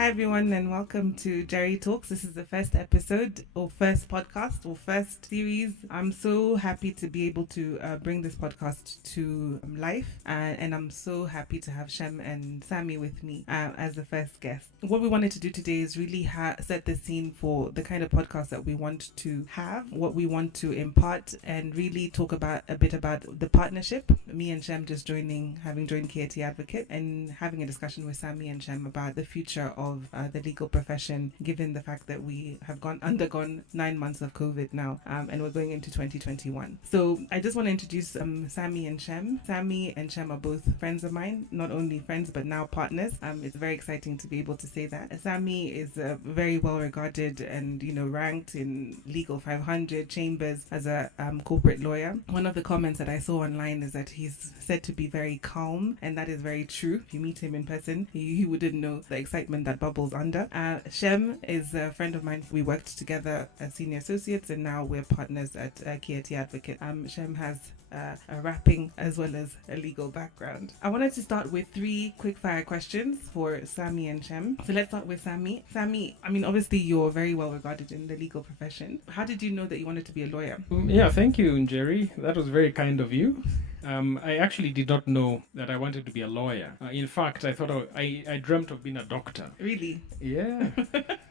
Hi, everyone, and welcome to Njeri Talks. This is the first episode or first podcast or first series. I'm so happy to be able to bring this podcast to life, and I'm so happy to have Shem and Sammy with me as the first guest. What we wanted to do today is really set the scene for the kind of podcast that we want to have, what we want to impart, and really talk about a bit about the partnership. Me and Shem just having joined Kieti Advocate, and having a discussion with Sammy and Shem about the future of the legal profession, given the fact that we have undergone 9 months of COVID now, and we're going into 2021. So I just want to introduce Sammy and Shem. Sammy and Shem are both friends of mine, not only friends but now partners. It's very exciting to be able to say that. Sammy is very well regarded and ranked in Legal 500 chambers as a corporate lawyer. One of the comments that I saw online is that he's said to be very calm, and that is very true. If you meet him in person, you wouldn't know the excitement that bubbles under. Shem is a friend of mine. We worked together as senior associates, and now we're partners at Kieti Advocate. Shem has a rapping as well as a legal background. I wanted to start with 3 quick fire questions for Sammy and Shem. So let's start with Sammy. Sammy, I mean, obviously you're very well regarded in the legal profession. How did you know that you wanted to be a lawyer? Yeah, thank you, Njeri. That was very kind of you. I actually did not know that I wanted to be a lawyer. In fact, I thought I dreamt of being a doctor. Really? Yeah.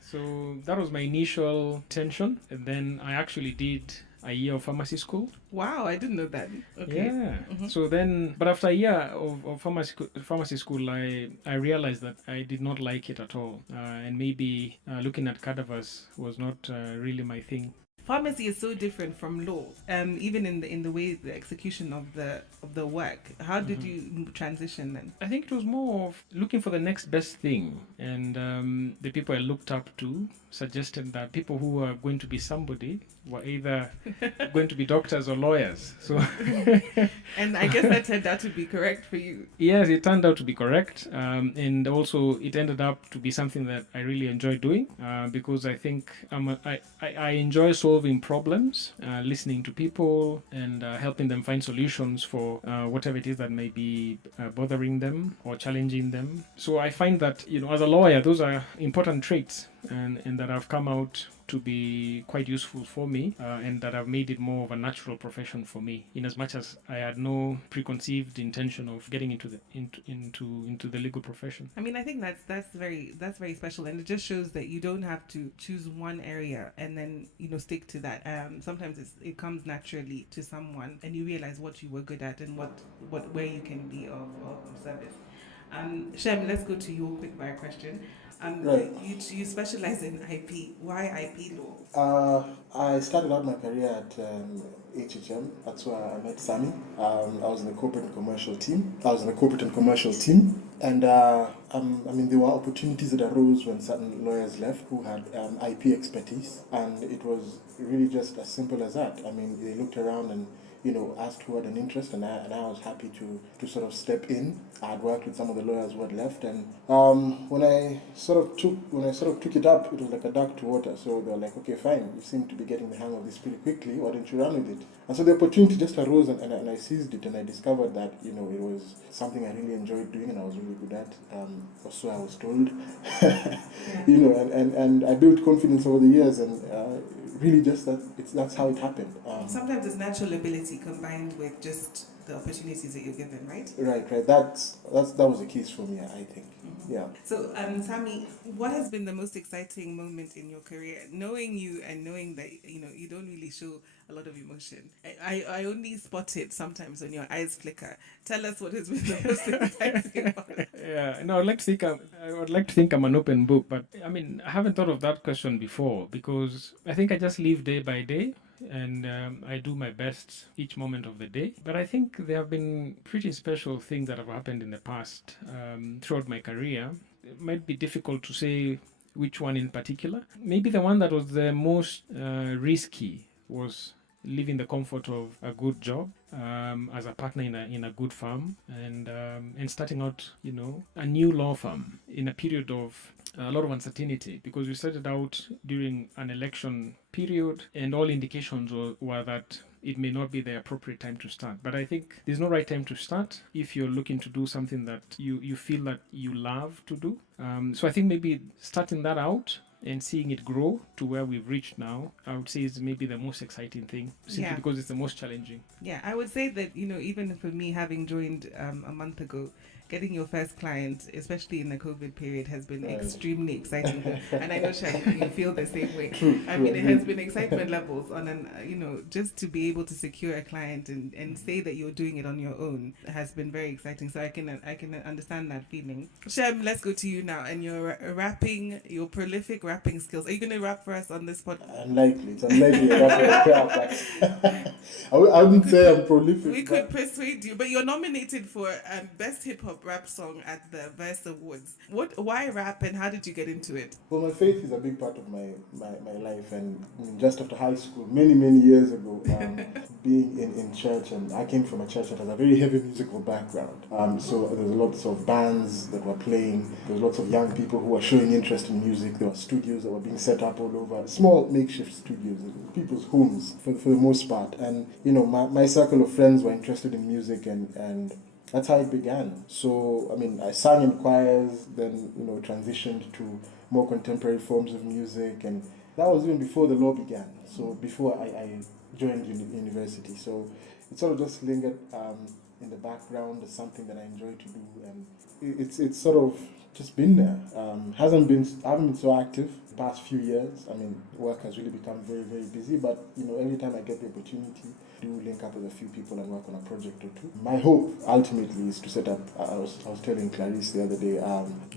So that was my initial intention. And then I actually did a year of pharmacy school. Wow, I didn't know that. Okay. Yeah. Mm-hmm. So then, but after a year of pharmacy school, I realized that I did not like it at all. And maybe looking at cadavers was not really my thing. Pharmacy is so different from law, even in the way the execution of the work. How did you transition then? I think it was more of looking for the next best thing, and the people I looked up to suggested that people who were going to be somebody were either going to be doctors or lawyers. So, and I guess that turned out to be correct for you. Yes, it turned out to be correct, and also it ended up to be something that I really enjoy doing because I think I enjoy solving problems, listening to people, and helping them find solutions for whatever it is that may be bothering them or challenging them. So I find that as a lawyer, those are important traits, and that have come out to be quite useful for me, and that have made it more of a natural profession for me, in as much as I had no preconceived intention of getting into the legal profession. I mean, I think that's very special, and it just shows that you don't have to choose one area and then stick to that. Sometimes it comes naturally to someone, and you realize what you were good at and where you can be of service. Shem, let's go to your quick fire question. Right. You specialize in IP. Why IP law? I started out my career at HHM. That's where I met Sammy. I was in the corporate and commercial team. And there were opportunities that arose when certain lawyers left who had IP expertise, and it was really just as simple as that. I mean, they looked around and asked who had an interest, and I was happy to sort of step in. I had worked with some of the lawyers who had left, and when I sort of took it up, it was like a duck to water. So they were like, okay, fine, you seem to be getting the hang of this pretty quickly. Why don't you run with it? And so the opportunity just arose, and I seized it, and I discovered that it was something I really enjoyed doing, and I was really good at. Or so I was told. And I built confidence over the years, and really just that's how it happened. Sometimes it's natural ability combined with just the opportunities that you're given, right? Right. That was the case for me, I think. Mm-hmm. Yeah. So, Sammy, what has been the most exciting moment in your career? Knowing you and knowing that you don't really show a lot of emotion. I only spot it sometimes when your eyes flicker. Tell us what has been the most exciting one. Yeah. No, I would like to think I'm an open book, but I mean, I haven't thought of that question before because I think I just live day by day. And I do my best each moment of the day. But I think there have been pretty special things that have happened in the past throughout my career. It might be difficult to say which one in particular. Maybe the one that was the most risky was leaving the comfort of a good job as a partner in a good firm and starting out, a new law firm in a period of a lot of uncertainty, because we started out during an election period and all indications were that it may not be the appropriate time to start. But I think there's no right time to start if you're looking to do something that you feel that you love to do. So I think maybe starting that out and seeing it grow to where we've reached now, I would say is maybe the most exciting thing, simply because it's the most challenging. Yeah, I would say that, even for me, having joined a month ago, getting your first client, especially in the COVID period, has been extremely exciting. And I know, Shem, you feel the same way. I mean, it has been excitement levels on just to be able to secure a client and say that you're doing it on your own has been very exciting. So I can understand that feeling. Shem, let's go to you now. And your prolific rapping skills. Are you going to rap for us on this podcast? Unlikely. It's unlikely to rap. I wouldn't say I'm prolific. We could persuade you, but you're nominated for Best Hip Hop Rap Song at the Verse Awards. Why rap, and how did you get into it? Well, my faith is a big part of my life, and just after high school, many years ago, being in church, and I came from a church that has a very heavy musical background. So there was lots of bands that were playing. There was lots of young people who were showing interest in music. There were studios that were being set up all over, small makeshift studios, people's homes for the most part. And my circle of friends were interested in music, and that's how it began. So, I mean, I sang in choirs, then, transitioned to more contemporary forms of music, and that was even before the law began. So, before I joined university. So, it sort of just lingered in the background as something that I enjoy to do, and it's sort of just been there. I haven't been so active the past few years. I mean, work has really become very, very busy, but, every time I get the opportunity, do link up with a few people and work on a project or two. My hope ultimately is to set up, I was telling Clarice the other day,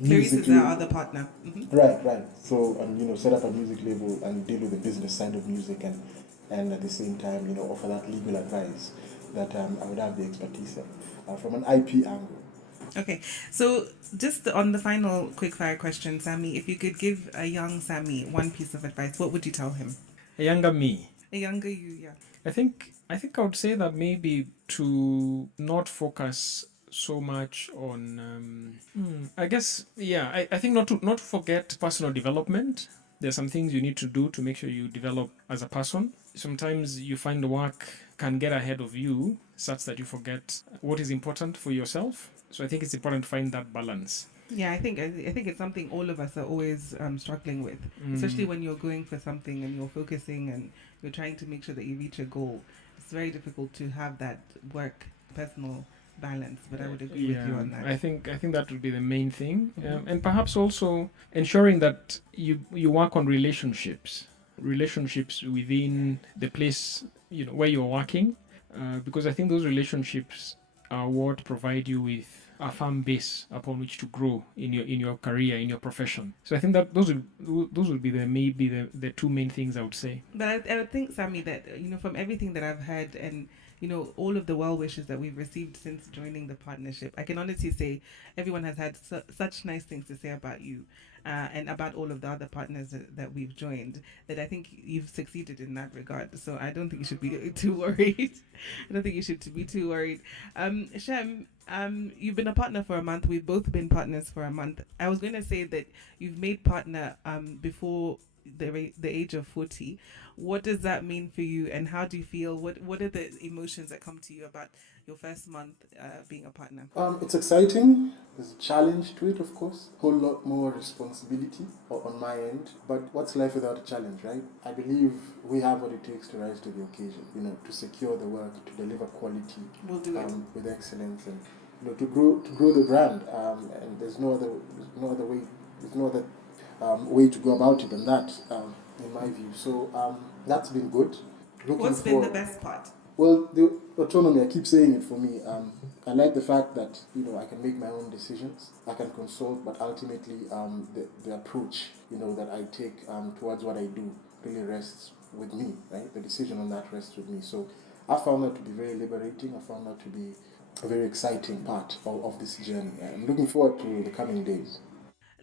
Clarice is our other partner. Mm-hmm. Right. So, set up a music label and deal with the business side of music, and at the same time, offer that legal advice that I would have the expertise from an IP angle. Okay, so just on the final quickfire question, Sammy, if you could give a young Sammy one piece of advice, what would you tell him? A younger me. A younger you, yeah. I think I would say that maybe to not focus so much on I think not to forget personal development. There's some things you need to do to make sure you develop as a person. Sometimes you find the work can get ahead of you such that you forget what is important for yourself. So I think it's important to find that balance. Yeah, I think it's something all of us are always struggling with, especially when you're going for something and you're focusing and you're trying to make sure that you reach a goal. It's very difficult to have that work-personal balance, but I would agree with you on that. I think that would be the main thing, and perhaps also ensuring that you work on relationships within the place where you're working, because I think those relationships are what provide you with a firm base upon which to grow in your career, in your profession. So I think that those would be the two main things I would say. But I would think, Sammy, that from everything that I've heard and all of the well wishes that we've received since joining the partnership, I can honestly say everyone has had such nice things to say about you and about all of the other partners that we've joined, that I think you've succeeded in that regard. So I don't think you should be too worried. Shem, you've been a partner for a month. We've both been partners for a month. I was going to say that you've made partner before the age of 40. What does that mean for you, and how do you feel? What are the emotions that come to you about your first month being a partner? It's exciting. There's a challenge to it, of course. A whole lot more responsibility on my end. But what's life without a challenge, right? I believe we have what it takes to rise to the occasion. To secure the work, to deliver quality, we'll do it with excellence, and to grow the brand. And there's no other way to go about it than that, in my view. So that's been good. What's been the best part? Well, the autonomy, I keep saying it for me. I like the fact that, I can make my own decisions. I can consult, but ultimately the approach, that I take towards what I do really rests with me, right? The decision on that rests with me. So I found that to be very liberating. I found that to be a very exciting part of this journey. I'm looking forward to the coming days.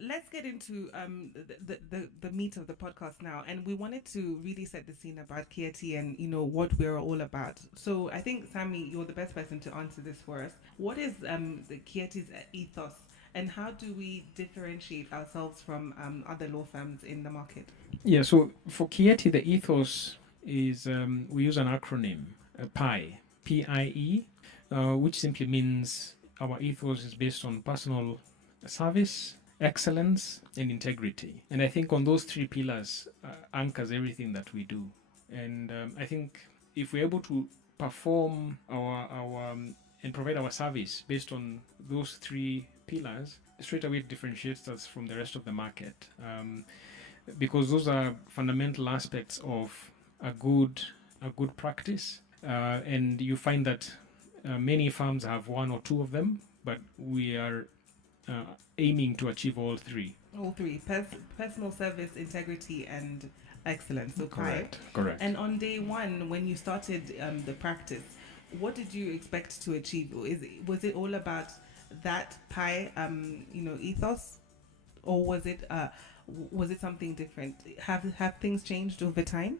Let's get into the meat of the podcast now, and we wanted to really set the scene about Kieti and what we're all about. So I think, Sammy, you're the best person to answer this for us. What is the Kieti's ethos, and how do we differentiate ourselves from other law firms in the market? Yeah, so for Kieti, the ethos is we use an acronym, PIE, PIE, which simply means our ethos is based on personal service, excellence, and integrity. And I think on those three pillars anchors everything that we do. And I think if we're able to perform our and provide our service based on those three pillars, straight away it differentiates us from the rest of the market, because those are fundamental aspects of a good practice. And you find that many firms have one or two of them, but we are aiming to achieve all three. All three: personal service, integrity, and excellence. So Correct. And on day one, when you started the practice, what did you expect to achieve? Was it all about that PIE, ethos, or was it something different? Have things changed over time?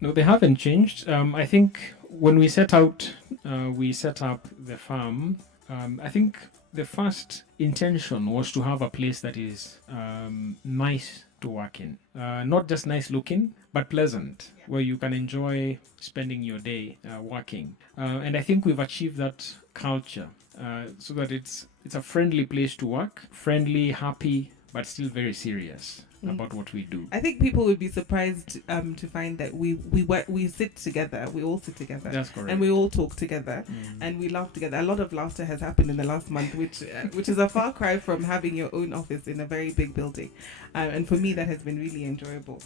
No, they haven't changed. I think when we set out, we set up the farm. I think the first intention was to have a place that is nice to work in. Not just nice looking, but pleasant, where you can enjoy spending your day working. And I think we've achieved that culture, so that it's a friendly place to work, friendly, happy, but still very serious about what we do. I think people would be surprised to find that we sit together. We all sit together. That's correct. And we all talk together, and we laugh together. A lot of laughter has happened in the last month, which is a far cry from having your own office in a very big building. And for me, that has been really enjoyable.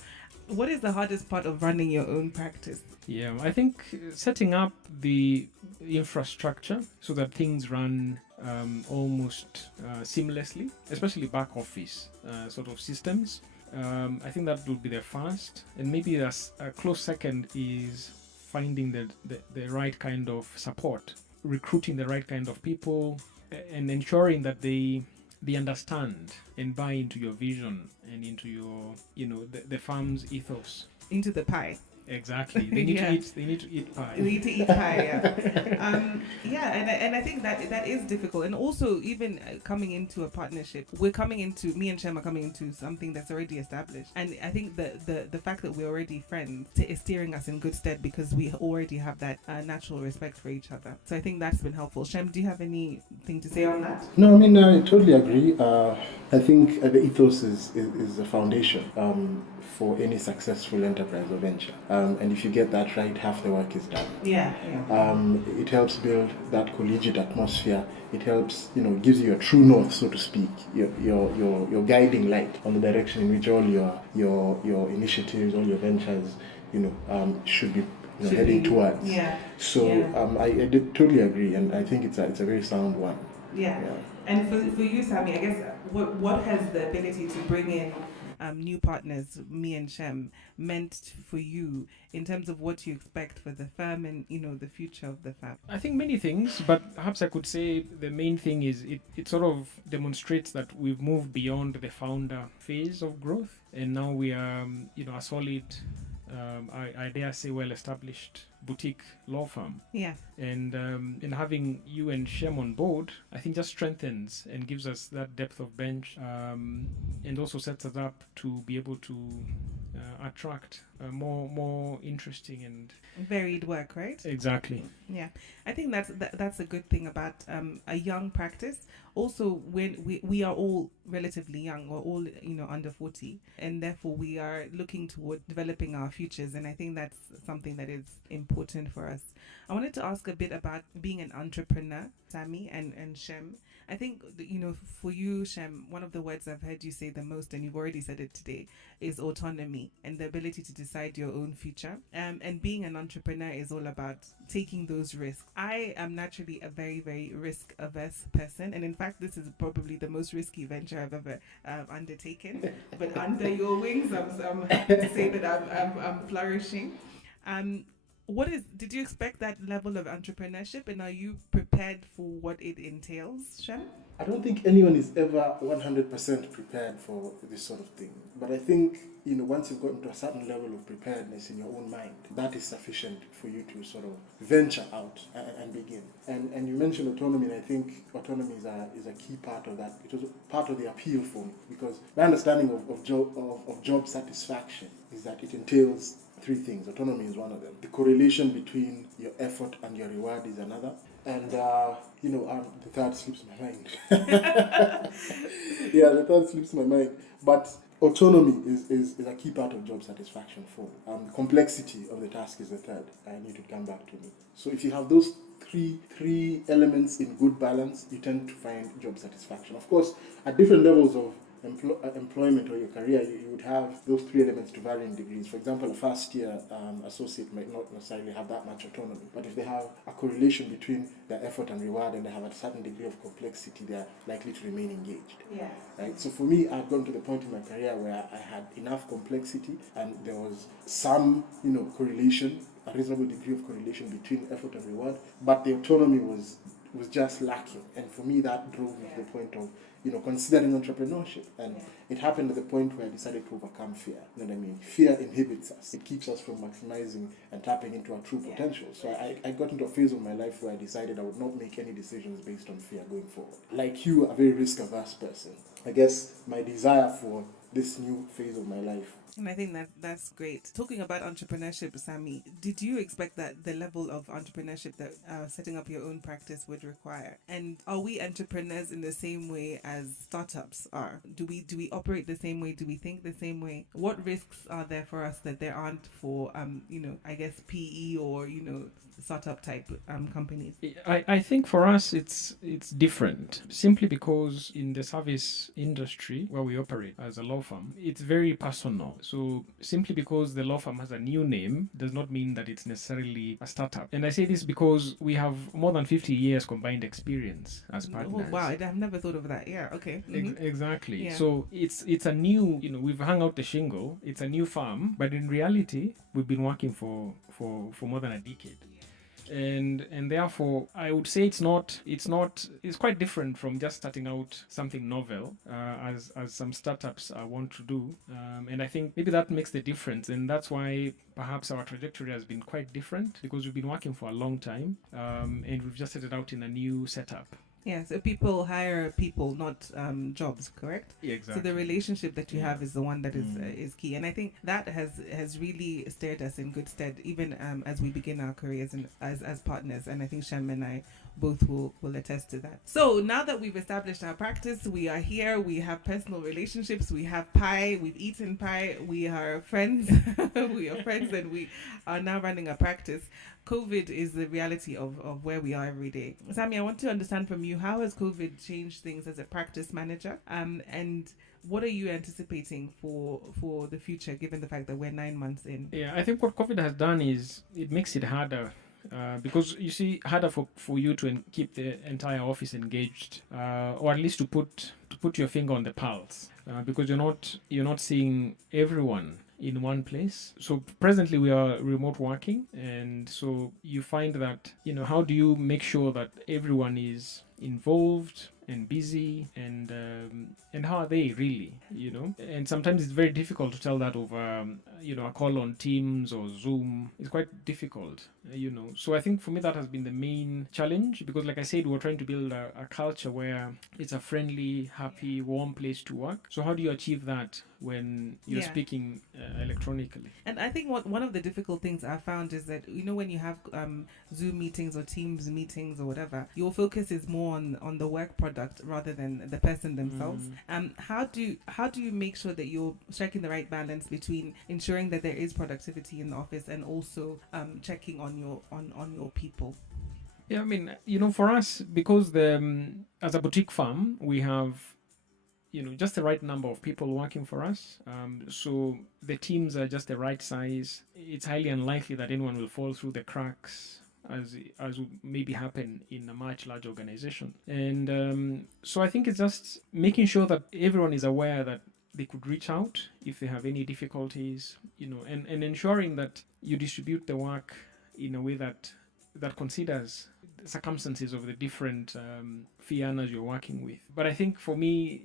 What is the hardest part of running your own practice? Yeah, I think setting up the infrastructure so that things run almost seamlessly, especially back office sort of systems. I think that would be the first, and maybe a close second is finding the right kind of support, recruiting the right kind of people, and ensuring that they understand and buy into your vision and into your, the firm's ethos. Into the PIE. Exactly. They need to eat. They need to eat pie. They need to eat pie. And I think that is difficult. And also, even coming into a partnership, me and Shem are coming into something that's already established. And I think the fact that we're already friends is steering us in good stead, because we already have that natural respect for each other. So I think that's been helpful. Shem, do you have anything to say on that? No, I mean, I totally agree. I think the ethos is the foundation for any successful enterprise or venture. And if you get that right, half the work is done. It helps build that collegiate atmosphere. It helps, gives you a true north, so to speak, your guiding light on the direction in which all your initiatives, all your ventures, should be heading towards. I did totally agree, and I think it's a very sound one. And for you, Sammy, I guess what has the ability to bring in new partners, me and Shem, meant for you in terms of what you expect for the firm and the future of the firm? I think many things, but perhaps I could say the main thing is it sort of demonstrates that we've moved beyond the founder phase of growth, and now we are a solid, I dare say, well-established boutique law firm. And having you and Shem on board, I think just strengthens and gives us that depth of bench, and also sets us up to be able to attract more interesting and varied work, right? Exactly. I think that's a good thing about a young practice. Also, when we are all relatively young, we're all under 40, and therefore we are looking toward developing our futures, and I think that's something that is important for us. I wanted to ask a bit about being an entrepreneur, Sammy and Shem. I think for you, Shem, one of the words I've heard you say the most, and you've already said it today, is autonomy and the ability to decide your own future. And being an entrepreneur is all about taking those risks. I am naturally a very, very risk-averse person, and in fact, this is probably the most risky venture I've ever undertaken. But under your wings, I'm happy to say that I'm flourishing. Did you expect that level of entrepreneurship, and are you prepared for what it entails, Shem? I don't think anyone is ever 100% prepared for this sort of thing. But I think, once you've gotten to a certain level of preparedness in your own mind, that is sufficient for you to sort of venture out and begin. And you mentioned autonomy, and I think autonomy is a key part of that. It was part of the appeal for me, because my understanding of job satisfaction is that it entails three things. Autonomy is one of them. The correlation between your effort and your reward is another. And, the third slips my mind. Yeah, the third slips my mind. But autonomy is a key part of job satisfaction for me. Complexity of the task is the third. I need to come back to me. So if you have those three elements in good balance, you tend to find job satisfaction. Of course, at different levels of employment or your career, you would have those three elements to varying degrees. For example, a first-year associate might not necessarily have that much autonomy, but if they have a correlation between their effort and reward and they have a certain degree of complexity, they are likely to remain engaged. Yeah. Right? So for me, I've gotten to the point in my career where I had enough complexity and there was some, correlation, a reasonable degree of correlation between effort and reward, but the autonomy was just lacking. And for me, that drove me to the point of considering entrepreneurship. And it happened at the point where I decided to overcome fear. You know what I mean? Fear inhibits us. It keeps us from maximizing and tapping into our true potential. So I got into a phase of my life where I decided I would not make any decisions based on fear going forward. Like you, a very risk-averse person. I guess my desire for this new phase of my life. And I think that's great. Talking about entrepreneurship, Sammy, did you expect that the level of entrepreneurship that setting up your own practice would require? And are we entrepreneurs in the same way as startups are? Do we operate the same way? Do we think the same way? What risks are there for us that there aren't for I guess PE or startup type companies? I think for us it's different simply because in the service industry where we operate as a law firm, it's very personal. So simply because the law firm has a new name does not mean that it's necessarily a startup. And I say this because we have more than 50 years combined experience as partners. Oh, wow, I've never thought of that. Yeah, okay. Mm-hmm. Exactly. Yeah. So it's a new, we've hung out the shingle. It's a new farm, but in reality, we've been working for more than a decade. And therefore I would say it's quite different from just starting out something novel as some startups want to do, and I think maybe that makes the difference, and that's why perhaps our trajectory has been quite different, because we've been working for a long time, and we've just started out in a new setup. Yeah, so people hire people, not jobs, correct? Yeah, exactly. So the relationship that you have is the one that is key, and I think that has really steered us in good stead, even as we begin our careers as partners. And I think Shem and I both will attest to that. So now that we've established our practice, we are here. We have personal relationships. We have pie. We've eaten pie. We are friends. We are friends, and we are now running a practice. COVID is the reality of where we are every day. Sammy, I want to understand from you, how has COVID changed things as a practice manager? And what are you anticipating for the future, given the fact that we're 9 months in? Yeah, I think what COVID has done is it makes it harder. Because you see, harder for you to keep the entire office engaged, or at least to put your finger on the pulse, because you're not seeing everyone in one place. So presently we are remote working, and so you find that how do you make sure that everyone is involved and busy, and how are they really, and sometimes it's very difficult to tell that over a call on Teams or Zoom. It's quite difficult, so I think for me that has been the main challenge, because like I said, we're trying to build a culture where it's a friendly, happy, warm place to work. So how do you achieve that when you're speaking electronically? And I think one of the difficult things I found is that when you have Zoom meetings or Teams meetings or whatever, your focus is more on the work product rather than the person themselves. How do you make sure that you're striking the right balance between ensuring that there is productivity in the office and also checking on your people? Yeah, I mean, for us, because as a boutique firm, we have just the right number of people working for us. So the teams are just the right size. It's highly unlikely that anyone will fall through the cracks as would maybe happen in a much larger organization. And so I think it's just making sure that everyone is aware that they could reach out if they have any difficulties, and ensuring that you distribute the work in a way that considers the circumstances of the different fee earners you're working with. But I think for me,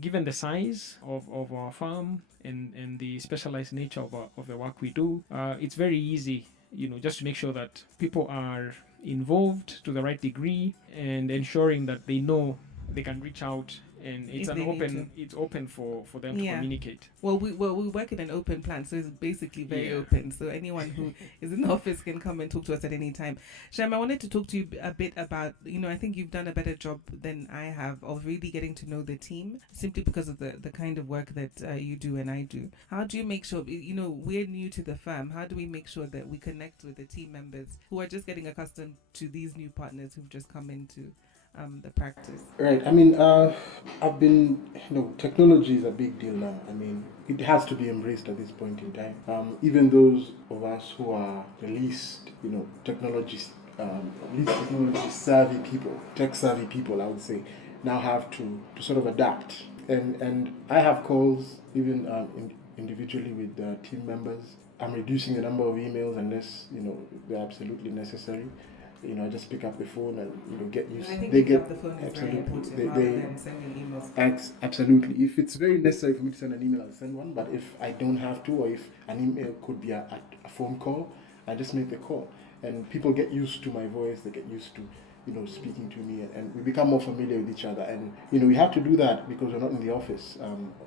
given the size of our firm and the specialized nature of the work we do, it's very easy, just to make sure that people are involved to the right degree, and ensuring that they know they can reach out and If they need to. it's open for them to Yeah. communicate. Well, we work in an open plan, so it's basically very Yeah. open. So anyone who is in the office can come and talk to us at any time. Shem, I wanted to talk to you a bit about, I think you've done a better job than I have of really getting to know the team, simply because of the kind of work that you do and I do. How do you make sure, we're new to the firm, how do we make sure that we connect with the team members who are just getting accustomed to these new partners who've just come into the practice? Right. I mean, I've been, technology is a big deal now. I mean, it has to be embraced at this point in time. Even those of us who are the least, least technology savvy people, tech savvy people, I would say, now have to sort of adapt. And I have calls even individually with team members. I'm reducing the number of emails unless, they're absolutely necessary. I just pick up the phone and get used. I think they picking get up the phone is absolutely. very important rather than sending emails. Absolutely. If it's very necessary for me to send an email, I'll send one. But if I don't have to, or if an email could be a phone call, I just make the call. And people get used to my voice. They get used to speaking to me, and we become more familiar with each other. And we have to do that because we're not in the office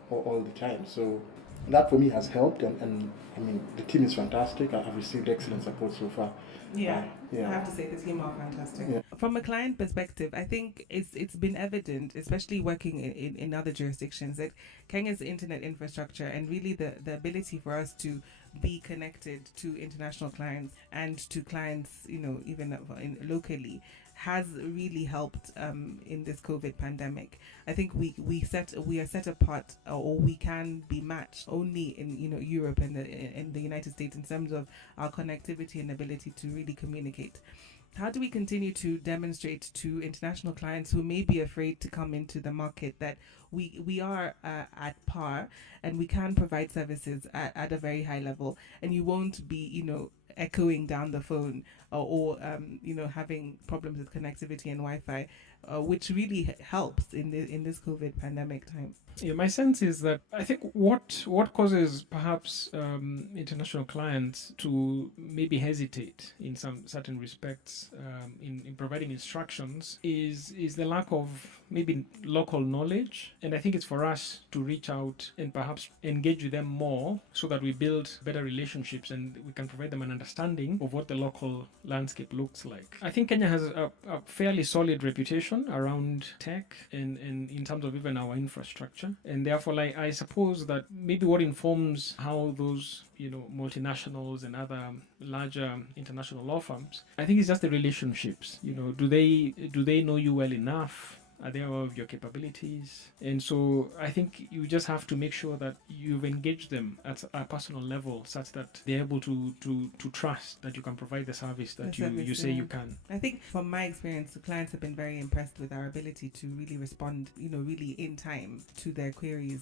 all the time. So that for me has helped, and I mean the team is fantastic. I've received excellent support so far. Yeah, I have to say the team are fantastic. Yeah. From a client perspective, I think it's been evident, especially working in other jurisdictions, that Kenya's internet infrastructure and really the ability for us to be connected to international clients and to clients, even locally, has really helped in this COVID pandemic. I think we are set apart, or we can be matched only in Europe and the United States in terms of our connectivity and ability to really communicate. How do we continue to demonstrate to international clients who may be afraid to come into the market that we are at par and we can provide services at a very high level, and you won't be echoing down the phone or having problems with connectivity and Wi-Fi, which really helps in this COVID pandemic time? Yeah, my sense is that I think what causes perhaps international clients to maybe hesitate in some certain respects in providing instructions is the lack of maybe local knowledge. And I think it's for us to reach out and perhaps engage with them more so that we build better relationships and we can provide them an understanding of what the local landscape looks like. I think Kenya has a fairly solid reputation around tech and in terms of even our infrastructure. And therefore, I suppose that maybe what informs how those multinationals and other larger international law firms, I think it's just the relationships. Do they know you well enough? Are they aware of your capabilities? And so I think you just have to make sure that you've engaged them at a personal level such that they're able to trust that you can provide the service that you say you can. I think from my experience, the clients have been very impressed with our ability to really respond, really in time to their queries,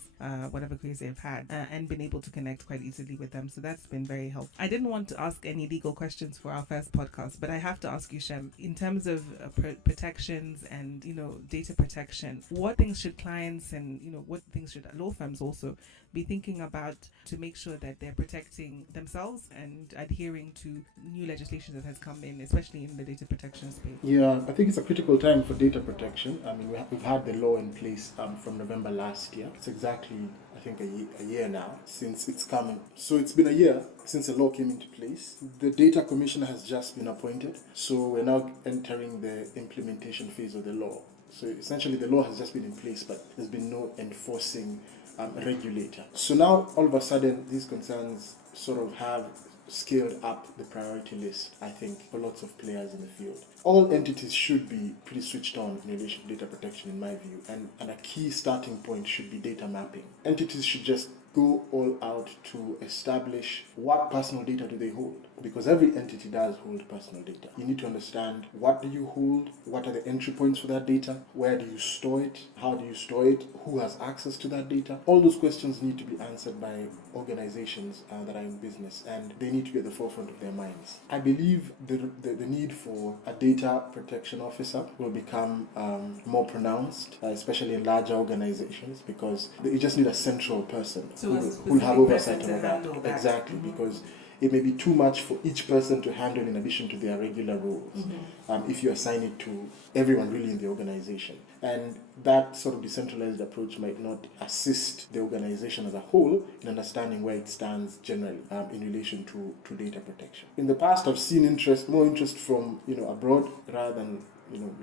whatever queries they've had, and been able to connect quite easily with them. So that's been very helpful. I didn't want to ask any legal questions for our first podcast, but I have to ask you, Shem, in terms of protections and, data protection, what things should clients and what things should law firms also be thinking about to make sure that they're protecting themselves and adhering to new legislation that has come in, especially in the data protection space? Yeah, I think it's a critical time for data protection. I mean, we've had the law in place from November last year. It's exactly, I think, a year now since it's coming. So it's been a year since the law came into place. The data commissioner has just been appointed. So we're now entering the implementation phase of the law. So essentially the law has just been in place, but there's been no enforcing regulator. So now all of a sudden these concerns sort of have scaled up the priority list, I think, for lots of players in the field. All entities should be pretty switched on in relation to data protection, in my view, and a key starting point should be data mapping. Entities should just go all out to establish what personal data do they hold, because every entity does hold personal data. You need to understand, what do you hold, what are the entry points for that data, where do you store it, how do you store it, who has access to that data. All those questions need to be answered by organizations that are in business, and they need to be at the forefront of their minds. I believe the need for a data protection officer will become more pronounced, especially in larger organizations, because you just need a central person who will have oversight over that. Exactly, because it may be too much for each person to handle in addition to their regular roles, if you assign it to everyone really in the organization. And that sort of decentralized approach might not assist the organization as a whole in understanding where it stands generally in relation to data protection. In the past, I've seen more interest from abroad rather than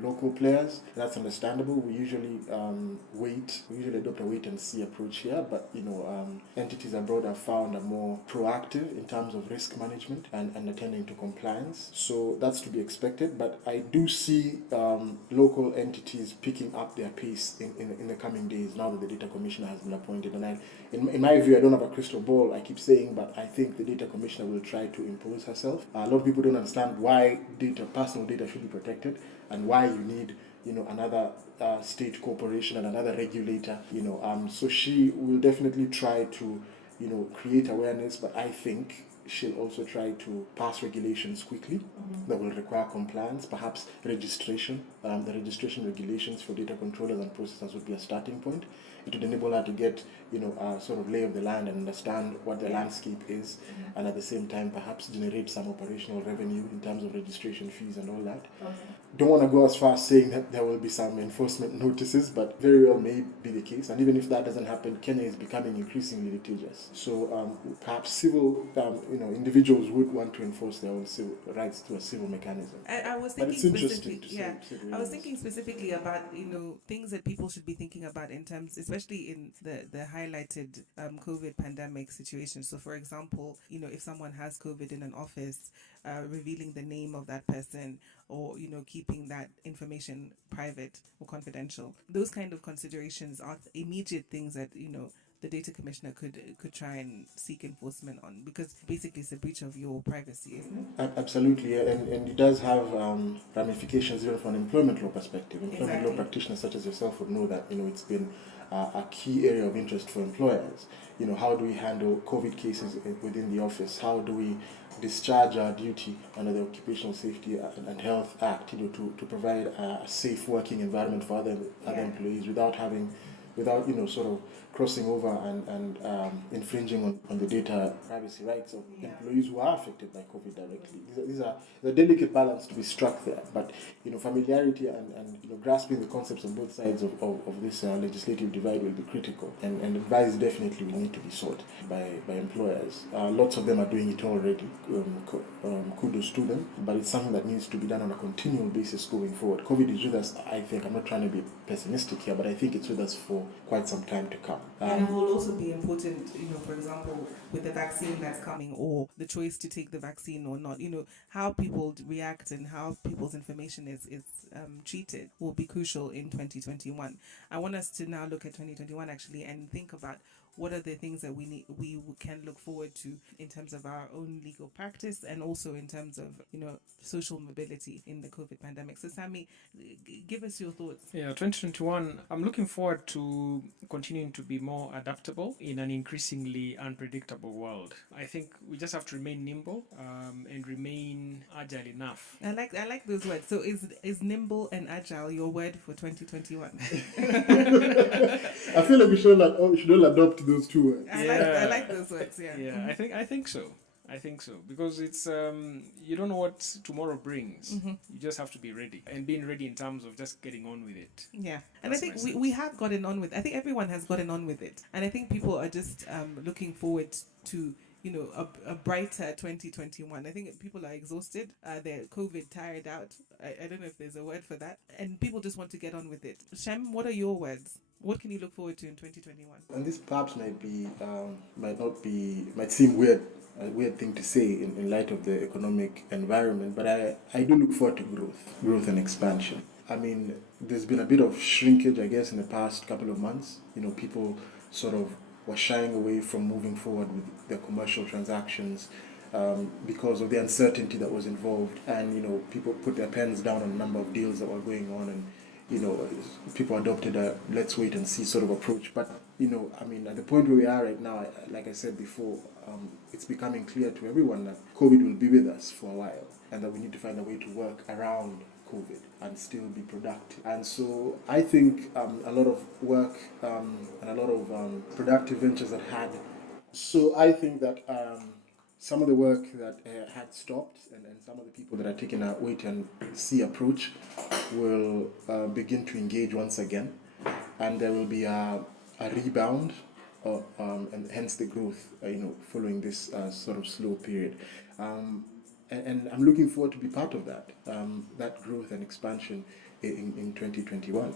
local players. That's understandable. We usually adopt a wait and see approach here, but entities abroad are found are more proactive in terms of risk management and attending to compliance. So that's to be expected, but I do see local entities picking up their pace in the coming days now that the data commissioner has been appointed. And in my view, I don't have a crystal ball, I keep saying, but I think the data commissioner will try to impose herself. A lot of people don't understand why personal data should be protected, and why you need another state corporation and another regulator. So she will definitely try to create awareness, but I think she'll also try to pass regulations quickly that will require compliance, perhaps registration. The registration regulations for data controllers and processors would be a starting point. It would enable her to get a sort of lay of the land and understand what the landscape is, and at the same time perhaps generate some operational revenue in terms of registration fees and all that. Don't want to go as far as saying that there will be some enforcement notices, but very well may be the case. And even if that doesn't happen, Kenya is becoming increasingly litigious. So perhaps civil individuals would want to enforce their own civil rights through a civil mechanism. I was thinking I was thinking specifically about things that people should be thinking about in terms, especially in the highlighted COVID pandemic situation. So, for example, if someone has COVID in an office, revealing the name of that person, or keeping that information private or confidential. Those kind of considerations are immediate things that the data commissioner could try and seek enforcement on, because basically it's a breach of your privacy, isn't it? Absolutely, and it does have ramifications even from an employment law perspective. Employment law practitioners such as yourself would know that it's been a key area of interest for employers. How do we handle COVID cases within the office? How do we discharge our duty under the Occupational Safety and Health Act, to provide a safe working environment for other employees without sort of crossing over and infringing on the data privacy rights of employees who are affected by COVID directly. These are the delicate balance to be struck there, but familiarity and grasping the concepts on both sides of this legislative divide will be critical, and advice definitely will need to be sought by employers. Lots of them are doing it already. Kudos to them, but it's something that needs to be done on a continual basis going forward. COVID is with us, I think. I'm not trying to be pessimistic here, but I think it's with us for quite some time to come. And it will also be important, for example, with the vaccine that's coming, or the choice to take the vaccine or not, how people react and how people's information is treated will be crucial in 2021. I want us to now look at 2021 actually and think about what are the things that we can look forward to in terms of our own legal practice, and also in terms of social mobility in the COVID pandemic. So Sammy, give us your thoughts. 2021, I'm looking forward to continuing to be more adaptable in an increasingly unpredictable world. I think we just have to remain nimble and remain agile enough. I like those words. So is nimble and agile your word for 2021? I feel like we should all adopt those two words. I like those words. I think so. I think so, because it's you don't know what tomorrow brings. You just have to be ready, and being ready in terms of just getting on with it. Yeah, and I think we have gotten on with it. I think everyone has gotten on with it, and I think people are just looking forward to a brighter 2021. I think people are exhausted. They're COVID tired out. I don't know if there's a word for that, and people just want to get on with it. Shem, what are your words? What can you look forward to in 2021? And this perhaps might seem weird, a weird thing to say in light of the economic environment, but I do look forward to growth and expansion. I mean, there's been a bit of shrinkage, I guess, in the past couple of months. People sort of were shying away from moving forward with their commercial transactions because of the uncertainty that was involved, and people put their pens down on a number of deals that were going on, and people adopted a let's wait and see sort of approach. But at the point where we are right now, like I said before, it's becoming clear to everyone that COVID will be with us for a while, and that we need to find a way to work around COVID and still be productive. And so I think a lot of work and a lot of productive ventures that had. So I think that some of the work that had stopped and some of the people that are taking a wait and see approach will begin to engage once again, and there will be a rebound, and hence the growth, following this sort of slow period. And I'm looking forward to be part of that growth and expansion in 2021.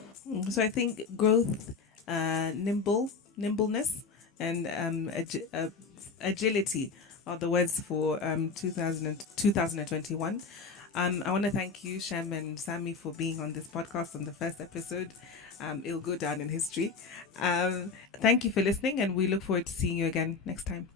So I think growth, nimbleness, and agility are the words for 2021. I want to thank you, Shem and Sammy, for being on this podcast on the first episode. It'll go down in history. Thank you for listening, and we look forward to seeing you again next time.